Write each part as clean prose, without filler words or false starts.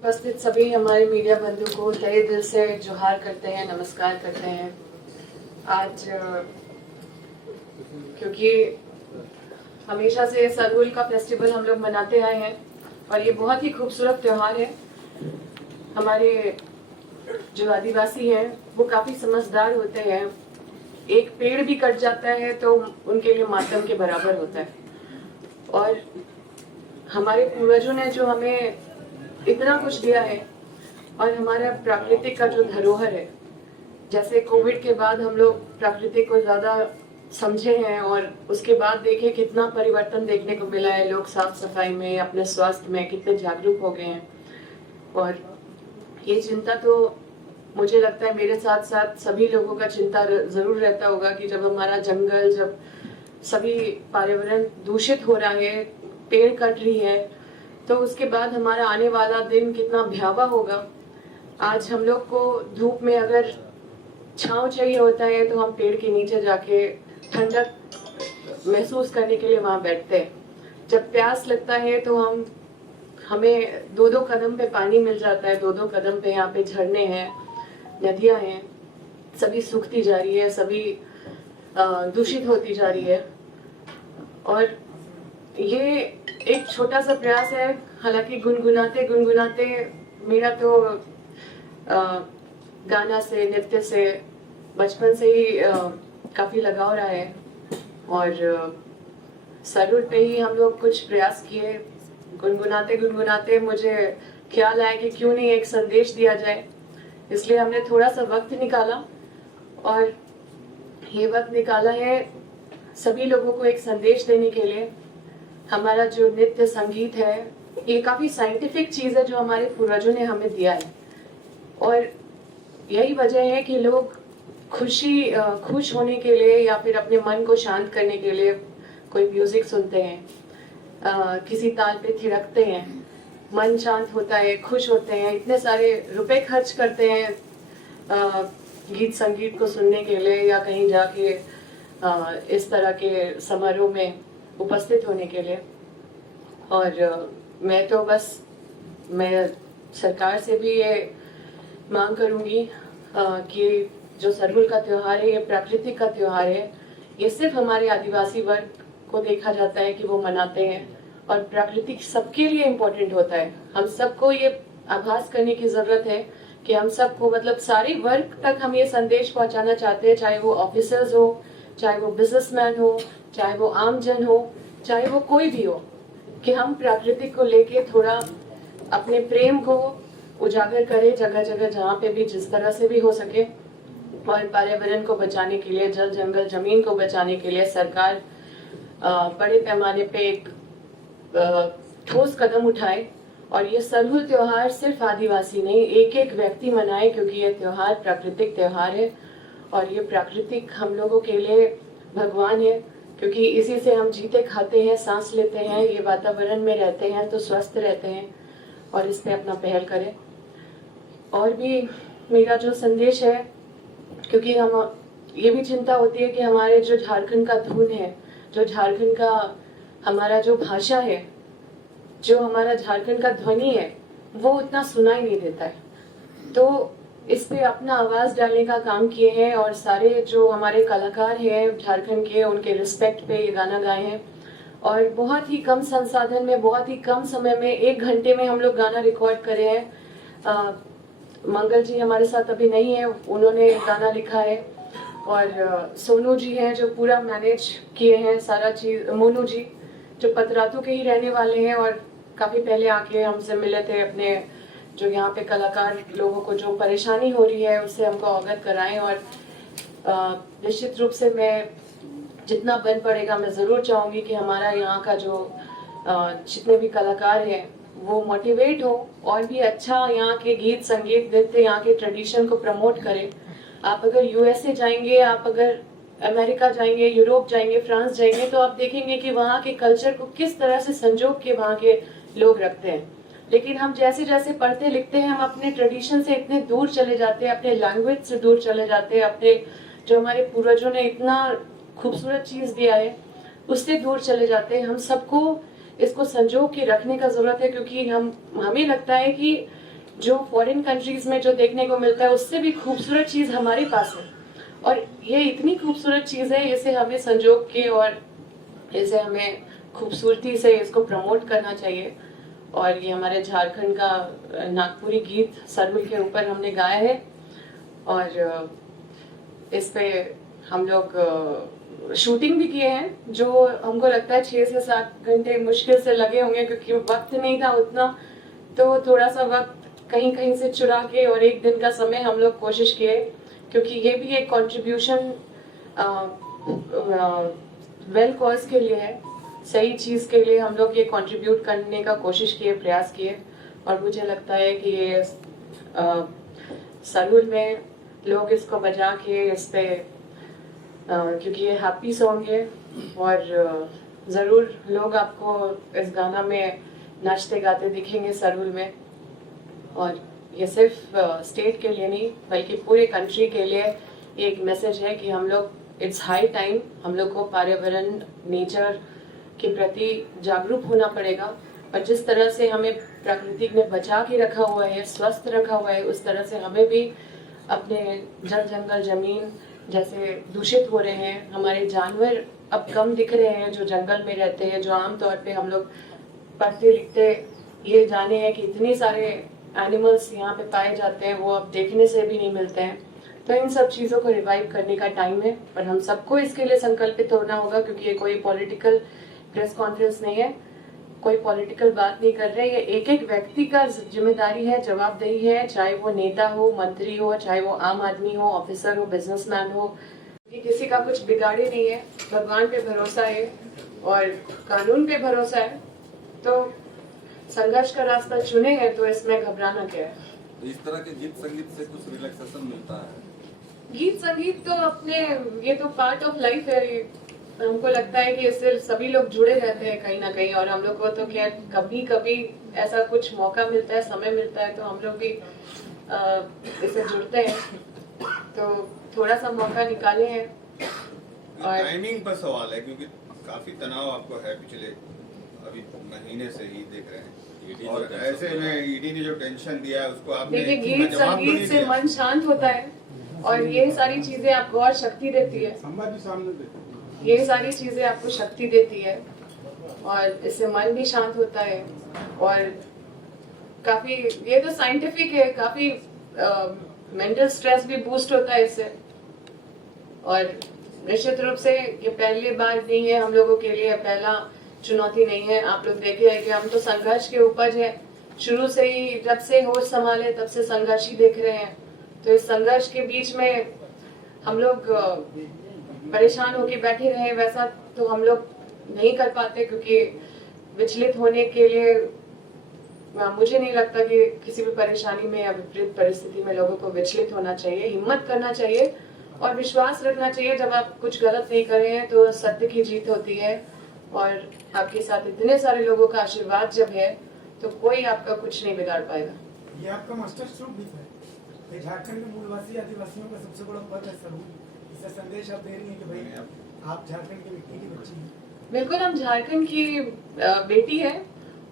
उपस्थित सभी हमारे मीडिया बंधु को तहे दिल से जोहार करते हैं, नमस्कार करते हैं। आज क्योंकि हमेशा से सरहुल का फेस्टिवल हम लोग मनाते आए हैं और ये बहुत ही खूबसूरत त्योहार है। हमारे जो आदिवासी हैं वो काफी समझदार होते हैं। एक पेड़ भी कट जाता है तो उनके लिए मातम के बराबर होता है। और हमारे पूर्वजों ने जो हमें इतना कुछ दिया है और हमारा प्राकृतिक का जो धरोहर है, जैसे कोविड के बाद हम लोग प्रकृति को ज्यादा समझे हैं और उसके बाद देखे कितना परिवर्तन देखने को मिला है। लोग साफ सफाई में, अपने स्वास्थ्य में कितने जागरूक हो गए हैं। और ये चिंता तो मुझे लगता है मेरे साथ साथ सभी लोगों का चिंता जरूर रहता होगा कि जब हमारा जंगल, जब सभी पर्यावरण दूषित हो रहा है, पेड़ कट रही है, तो उसके बाद हमारा आने वाला दिन कितना भयावह होगा। आज हम लोग को धूप में अगर छांव चाहिए होता है तो हम पेड़ के नीचे जाके ठंडक महसूस करने के लिए वहां बैठते हैं। जब प्यास लगता है तो हमें दो दो कदम पे पानी मिल जाता है, दो दो कदम पे यहाँ पे झरने हैं, नदियां हैं, सभी सूखती जा रही है, सभी दूषित होती जा रही है। और ये एक छोटा सा प्रयास है। हालांकि गुनगुनाते गुनगुनाते मेरा तो गाना से, नृत्य से बचपन से ही काफी लगाव रहा है। और सरहुल पे ही हम लोग कुछ प्रयास किए। गुनगुनाते गुनगुनाते मुझे ख्याल आया कि क्यों नहीं एक संदेश दिया जाए, इसलिए हमने थोड़ा सा वक्त निकाला और ये वक्त निकाला है सभी लोगों को एक संदेश देने के लिए। हमारा जो नृत्य संगीत है ये काफी साइंटिफिक चीज है जो हमारे पूर्वजों ने हमें दिया है। और यही वजह है कि लोग खुश होने के लिए या फिर अपने मन को शांत करने के लिए कोई म्यूजिक सुनते हैं, किसी ताल पे थिरकते हैं, मन शांत होता है, खुश होते हैं, इतने सारे रुपए खर्च करते हैं गीत संगीत को सुनने के लिए या कहीं जाके इस तरह के समारोह में उपस्थित होने के लिए। और मैं सरकार से भी ये मांग करूंगी कि जो सरहुल का त्योहार है, ये प्राकृतिक का त्योहार है। ये सिर्फ हमारे आदिवासी वर्ग को देखा जाता है कि वो मनाते हैं और प्राकृतिक सबके लिए इम्पोर्टेंट होता है। हम सबको ये आभास करने की जरूरत है कि हम सबको, मतलब सारे वर्ग तक हम ये संदेश पहुंचाना चाहते हैं, चाहे वो ऑफिसर्स हो, चाहे वो बिजनेसमैन हो, चाहे वो आम जन हो, चाहे वो कोई भी हो, कि हम प्राकृतिक को लेके थोड़ा अपने प्रेम को उजागर करें जगह जगह जहाँ पे भी, जिस तरह से भी हो सके। और पर्यावरण को बचाने के लिए, जल जंगल जमीन को बचाने के लिए सरकार बड़े पैमाने पे एक ठोस कदम उठाए। और ये सरहुल त्योहार सिर्फ आदिवासी नहीं, एक एक व्यक्ति मनाए, क्योंकि ये त्योहार प्राकृतिक त्योहार है और ये प्राकृतिक हम लोगों के लिए भगवान है, क्योंकि इसी से हम जीते खाते हैं, सांस लेते हैं, ये वातावरण में रहते हैं तो स्वस्थ रहते हैं। और इस पे अपना पहल करें। और भी मेरा जो संदेश है, क्योंकि हम ये भी चिंता होती है कि हमारे जो झारखंड का धुन है, जो झारखंड का हमारा जो भाषा है, जो हमारा झारखंड का ध्वनि है, वो उतना सुनाई नहीं देता है। तो इस पे अपना आवाज डालने का काम किए हैं और सारे जो हमारे कलाकार हैं झारखंड के, उनके रिस्पेक्ट पे ये गाना गाए हैं। और बहुत ही कम संसाधन में, बहुत ही कम समय में, 1 घंटे में हम लोग गाना रिकॉर्ड करे हैं। मंगल जी हमारे साथ अभी नहीं है, उन्होंने गाना लिखा है। और सोनू जी हैं जो पूरा मैनेज किए हैं सारा चीज। मोनू जी जो पतरातू के ही रहने वाले हैं और काफी पहले आके हमसे मिले थे, अपने जो यहाँ पे कलाकार लोगों को जो परेशानी हो रही है उससे हमको अवगत कराएं। और निश्चित रूप से मैं जितना बन पड़ेगा मैं जरूर चाहूंगी कि हमारा यहाँ का जो जितने भी कलाकार हैं वो मोटिवेट हो और भी अच्छा यहाँ के गीत संगीत नृत्य, यहाँ के ट्रेडिशन को प्रमोट करें। आप अगर यूएसए जाएंगे, आप अगर अमेरिका जाएंगे, यूरोप जाएंगे, फ्रांस जाएंगे, तो आप देखेंगे कि वहाँ के कल्चर को किस तरह से संजो के वहाँ के लोग रखते हैं। लेकिन हम जैसे जैसे पढ़ते लिखते हैं, हम अपने ट्रेडिशन से इतने दूर चले जाते हैं, अपने लैंग्वेज से दूर चले जाते हैं, अपने जो हमारे पूर्वजों ने इतना खूबसूरत चीज दिया है उससे दूर चले जाते हैं। हम सबको इसको संजो के रखने का जरूरत है, क्योंकि हमें लगता है कि जो फॉरेन कंट्रीज में जो देखने को मिलता है उससे भी खूबसूरत चीज़ हमारे पास है। और ये इतनी खूबसूरत चीज़ है, इसे हमें संजोग के और इसे हमें खूबसूरती से इसको प्रमोट करना चाहिए। और ये हमारे झारखंड का नागपुरी गीत सरहुल के ऊपर हमने गाया है और इस पे हम लोग शूटिंग भी किए हैं, जो हमको लगता है 6 से 7 घंटे मुश्किल से लगे होंगे क्योंकि वक्त नहीं था उतना, तो थोड़ा सा वक्त कहीं कहीं से चुरा के और एक दिन का समय हम लोग कोशिश किए, क्योंकि ये भी एक कंट्रीब्यूशन वेल कॉज के लिए है, सही चीज़ के लिए हम लोग ये कंट्रीब्यूट करने का कोशिश किए, प्रयास किए। और मुझे लगता है कि ये सरहुल में लोग इसको बजा के इस पे क्योंकि ये हैप्पी सॉन्ग है और ज़रूर लोग आपको इस गाना में नाचते गाते दिखेंगे सरहुल में। और ये सिर्फ स्टेट के लिए नहीं बल्कि पूरे कंट्री के लिए एक मैसेज है कि हम लोग इट्स हाई टाइम हम लोग को पर्यावरण नेचर के प्रति जागरूक होना पड़ेगा। और जिस तरह से हमें प्रकृति ने बचा के रखा हुआ है, स्वस्थ रखा हुआ है, उस तरह से हमें भी अपने जल जंगल जमीन जैसे दूषित हो रहे हैं, हमारे जानवर अब कम दिख रहे हैं जो जंगल में रहते हैं, जो आमतौर पे हम लोग पढ़ते लिखते ये जाने हैं कि इतने सारे एनिमल्स यहाँ पे पाए जाते हैं, वो अब देखने से भी नहीं मिलते हैं। तो इन सब चीज़ों को रिवाइव करने का टाइम है और हम सबको इसके लिए संकल्पित होना होगा, क्योंकि ये कोई पॉलिटिकल प्रेस कॉन्फ्रेंस नहीं है, कोई पॉलिटिकल बात नहीं कर रहे। ये एक एक व्यक्ति का जिम्मेदारी है, जवाबदेही है, चाहे वो नेता हो, मंत्री हो, चाहे वो आम आदमी हो, ऑफिसर हो, बिजनेसमैन हो, कि किसी का कुछ बिगाड़े नहीं है। भगवान पे भरोसा है और कानून पे भरोसा है, तो संघर्ष का रास्ता चुने हैं, तो इसमें घबराना क्या है। तो इस तरह के गीत संगीत से कुछ रिलैक्सेशन मिलता है? गीत संगीत तो अपने ये तो पार्ट ऑफ लाइफ है, हमको लगता है कि इससे सभी लोग जुड़े रहते हैं कहीं ना कहीं। और हम लोग को तो खैर कभी कभी ऐसा कुछ मौका मिलता है, समय मिलता है, तो हम लोग भी इससे जुड़ते हैं, तो थोड़ा सा मौका निकाले हैं। और टाइमिंग पर सवाल है, क्योंकि काफी तनाव आपको है पिछले अभी महीने से ही देख रहे हैं, और ऐसे में ईडी ने जो टेंशन दिया है उसको आपने देखिए, गीत संगीत से मन शांत होता है और ये सारी चीजें आपको और शक्ति देती है, ये सारी चीजें आपको शक्ति देती है और इससे मन भी शांत होता है। और काफी ये तो साइंटिफिक है, काफी मेंटल स्ट्रेस भी बूस्ट होता है इससे। और निश्चित रूप से ये पहली बार नहीं है हम लोगों के लिए, पहला चुनौती नहीं है। आप लोग देखे हैं कि हम तो संघर्ष के उपज है, शुरू से ही जब से होश संभाले तब से संघर्ष ही देख रहे हैं। तो इस संघर्ष के बीच में हम लोग परेशान होके बैठे रहे वैसा तो हम लोग नहीं कर पाते, क्योंकि विचलित होने के लिए मुझे नहीं लगता कि किसी भी परेशानी में या विपरीत परिस्थिति में लोगों को विचलित होना चाहिए। हिम्मत करना चाहिए और विश्वास रखना चाहिए। जब आप कुछ गलत नहीं कर रहे हैं तो सत्य की जीत होती है, और आपके साथ इतने सारे लोगों का आशीर्वाद जब है तो कोई आपका कुछ नहीं बिगाड़ पाएगा। ये आपका मास्टर स्ट्रोक भी है, ये झारखंड के मूलवासी आदिवासियों का सबसे बड़ा पर्व है सरहुल। इससे संदेश आप दे रही हैं कि भाई आप झारखंड की मिट्टी की बच्ची हैं। बिल्कुल, हम झारखंड की बेटी है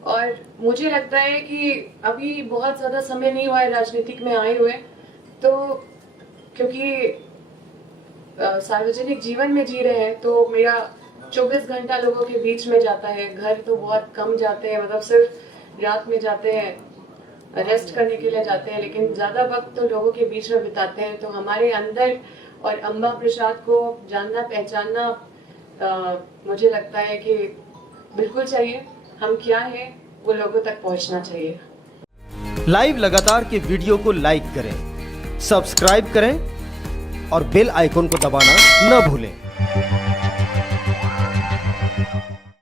और मुझे लगता है कि अभी बहुत ज्यादा समय नहीं हुआ है राजनीतिक में आए हुए, तो क्योंकि सार्वजनिक जीवन में जी रहे हैं, तो मेरा 24 घंटा लोगों के बीच में जाता है। घर तो बहुत कम जाते हैं, मतलब सिर्फ रात में जाते हैं, रेस्ट करने के लिए जाते हैं, लेकिन ज्यादा वक्त तो लोगों के बीच में बिताते हैं। तो हमारे अंदर और अम्बा प्रसाद को जानना पहचानना मुझे लगता है कि बिल्कुल चाहिए। हम क्या है वो लोगों तक पहुंचना चाहिए। लाइव लगातार के वीडियो को लाइक करें, सब्सक्राइब करें और बेल आइकन को दबाना न भूलें।